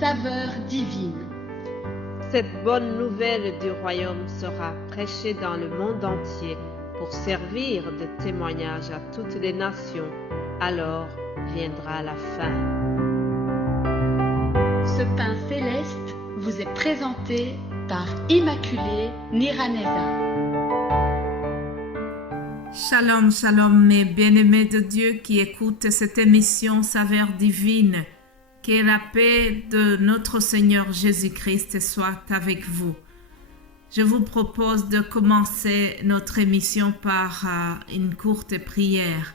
saveur divine. Cette bonne nouvelle du royaume sera prêchée dans le monde entier pour servir de témoignage à toutes les nations. Alors viendra la fin. Ce pain céleste vous est présenté par Immaculée Niraneza. Shalom, shalom, mes bien-aimés de Dieu qui écoutent cette émission Saveur divine. Que la paix de notre Seigneur Jésus-Christ soit avec vous. Je vous propose de commencer notre émission par une courte prière.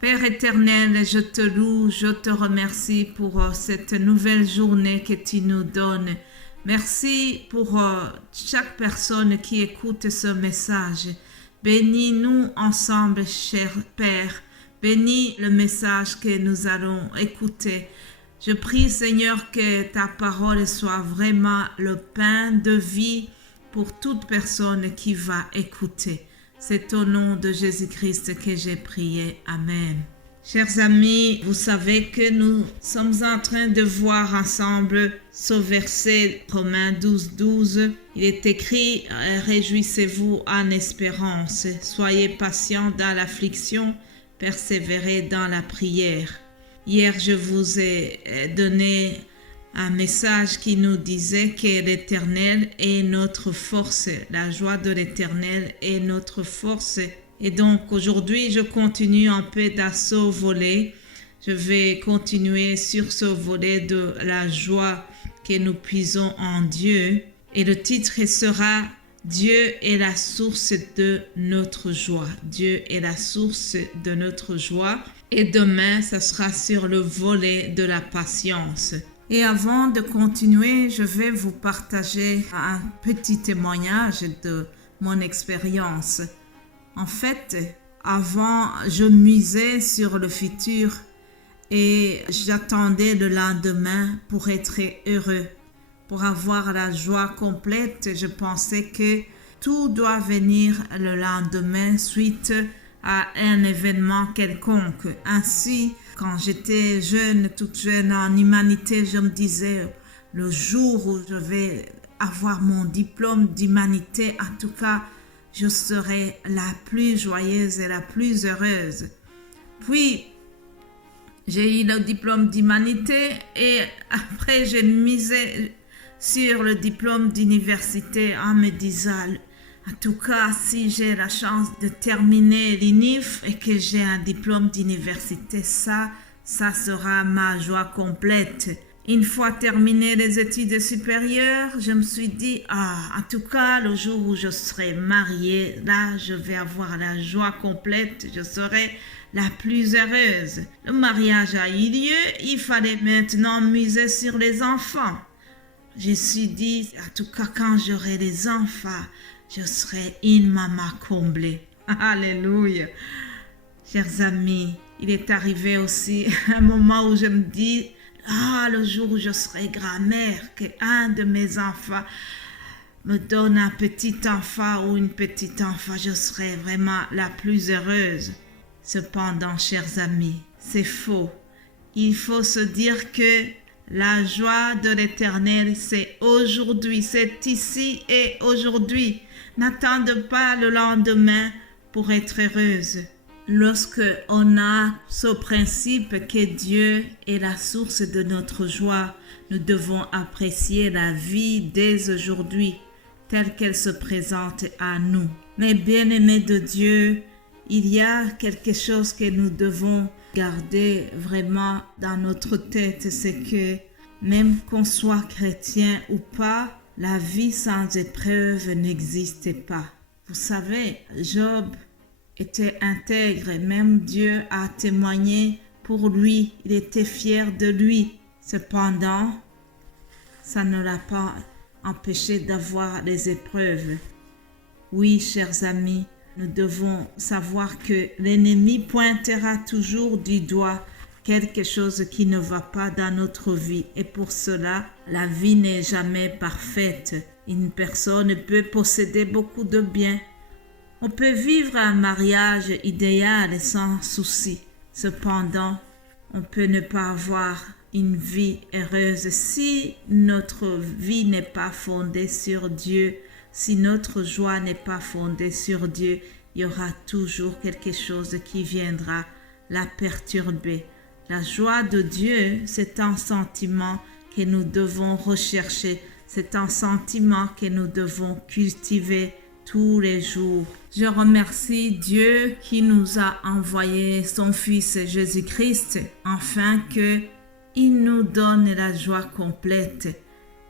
Père éternel, je te loue, je te remercie pour cette nouvelle journée que tu nous donnes. Merci pour chaque personne qui écoute ce message. Bénis-nous ensemble, cher Père. Bénis le message que nous allons écouter. Je prie, Seigneur, que ta parole soit vraiment le pain de vie pour toute personne qui va écouter. C'est au nom de Jésus-Christ que j'ai prié. Amen. Chers amis, vous savez que nous sommes en train de voir ensemble ce verset Romains 12:12. Il est écrit « Réjouissez-vous en espérance, soyez patients dans l'affliction, persévérez dans la prière ». Hier, je vous ai donné un message qui nous disait que l'Éternel est notre force. La joie de l'Éternel est notre force. Et donc, aujourd'hui, je continue un peu dans ce volet. Je vais continuer sur ce volet de la joie que nous puisons en Dieu. Et le titre sera « Dieu est la source de notre joie ». Dieu est la source de notre joie. Et demain, ça sera sur le volet de la patience. Et avant de continuer, je vais vous partager un petit témoignage de mon expérience. En fait, avant, je misais sur le futur et j'attendais le lendemain pour être heureux. Pour avoir la joie complète, je pensais que tout doit venir le lendemain suite à un événement quelconque. Ainsi, quand j'étais jeune, toute jeune en humanité, je me disais, le jour où je vais avoir mon diplôme d'humanité, en tout cas, je serai la plus joyeuse et la plus heureuse. Puis, j'ai eu le diplôme d'humanité et après, j'ai misé sur le diplôme d'université en me disant, en tout cas, si j'ai la chance de terminer l'UNIF et que j'ai un diplôme d'université, ça sera ma joie complète. Une fois terminé les études supérieures, je me suis dit, en tout cas, le jour où je serai mariée, là, je vais avoir la joie complète, je serai la plus heureuse. Le mariage a eu lieu, il fallait maintenant miser sur les enfants. Je me suis dit, en tout cas, quand j'aurai les enfants, je serai une maman comblée. Alléluia. Chers amis, il est arrivé aussi un moment où je me dis, le jour où je serai grand-mère, qu'un de mes enfants me donne un petit enfant ou une petite enfant, je serai vraiment la plus heureuse. Cependant, chers amis, c'est faux. Il faut se dire que la joie de l'Éternel, c'est aujourd'hui, c'est ici et aujourd'hui. N'attende pas le lendemain pour être heureuse. Lorsque on a ce principe que Dieu est la source de notre joie, nous devons apprécier la vie dès aujourd'hui, telle qu'elle se présente à nous. Mais bien-aimés de Dieu, il y a quelque chose que nous devons garder vraiment dans notre tête, c'est que même qu'on soit chrétien ou pas, la vie sans épreuve n'existe pas. Vous savez, Job était intègre, même Dieu a témoigné pour lui, il était fier de lui. Cependant, ça ne l'a pas empêché d'avoir des épreuves. Oui, chers amis, nous devons savoir que l'ennemi pointera toujours du doigt quelque chose qui ne va pas dans notre vie. Et pour cela, la vie n'est jamais parfaite. Une personne peut posséder beaucoup de biens. On peut vivre un mariage idéal sans souci. Cependant, on peut ne pas avoir une vie heureuse. Si notre vie n'est pas fondée sur Dieu, si notre joie n'est pas fondée sur Dieu, il y aura toujours quelque chose qui viendra la perturber. La joie de Dieu, c'est un sentiment que nous devons rechercher. C'est un sentiment que nous devons cultiver tous les jours. Je remercie Dieu qui nous a envoyé son Fils Jésus-Christ afin qu'il nous donne la joie complète.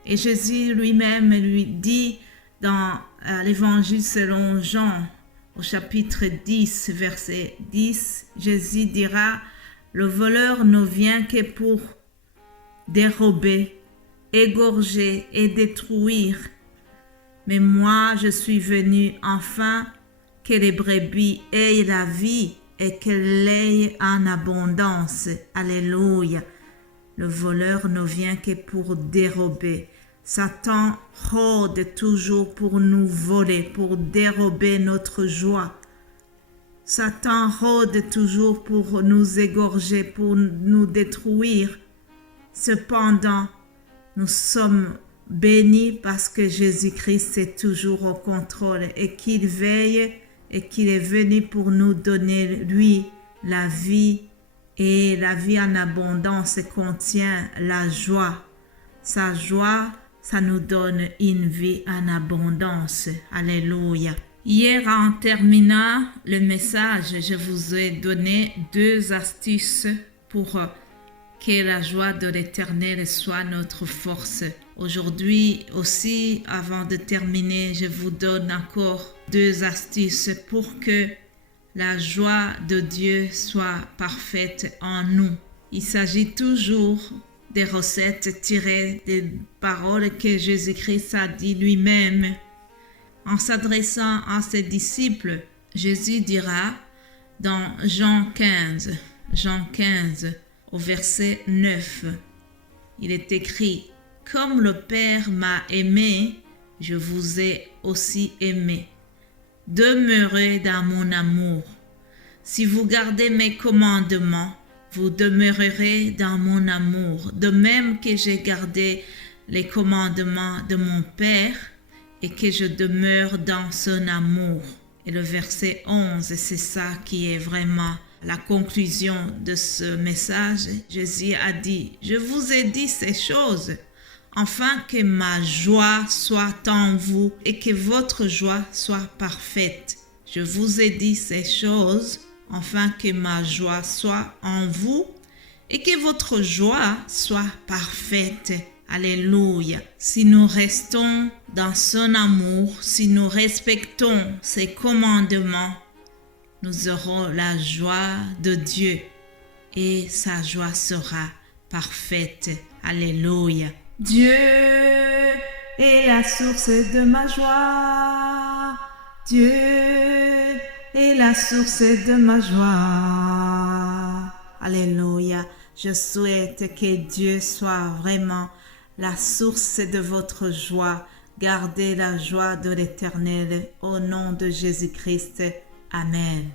Et Jésus lui-même lui dit dans l'Évangile selon Jean, au chapitre 10, verset 10, Jésus dira, « Le voleur ne vient que pour dérober, égorger et détruire. Mais moi, je suis venu afin que les brebis aient la vie et qu'elles l'aient en abondance. » Alléluia. Le voleur ne vient que pour dérober. Satan rôde toujours pour nous voler, pour dérober notre joie. Satan rôde toujours pour nous égorger, pour nous détruire. Cependant, nous sommes bénis parce que Jésus-Christ est toujours au contrôle et qu'il veille et qu'il est venu pour nous donner, lui, la vie. Et la vie en abondance contient la joie. Sa joie, ça nous donne une vie en abondance. Alléluia. Hier, en terminant le message, je vous ai donné 2 astuces pour que la joie de l'Éternel soit notre force. Aujourd'hui aussi, avant de terminer, je vous donne encore 2 astuces pour que la joie de Dieu soit parfaite en nous. Il s'agit toujours des recettes tirées des paroles que Jésus-Christ a dit lui-même. En s'adressant à ses disciples, Jésus dira dans Jean 15, au verset 9, il est écrit « Comme le Père m'a aimé, je vous ai aussi aimé. Demeurez dans mon amour. Si vous gardez mes commandements, vous demeurerez dans mon amour, de même que j'ai gardé les commandements de mon Père et que je demeure dans son amour. » Et le verset 11, c'est ça qui est vraiment la conclusion de ce message. Jésus a dit, « Je vous ai dit ces choses, afin que ma joie soit en vous et que votre joie soit parfaite. Je vous ai dit ces choses, afin que ma joie soit en vous et que votre joie soit parfaite. » Alléluia. Si nous restons dans son amour, si nous respectons ses commandements, nous aurons la joie de Dieu et sa joie sera parfaite. Alléluia. Dieu est la source de ma joie. Dieu est la source de ma joie. Alléluia. Je souhaite que Dieu soit vraiment la source de votre joie. Gardez la joie de l'Éternel au nom de Jésus-Christ. Amen.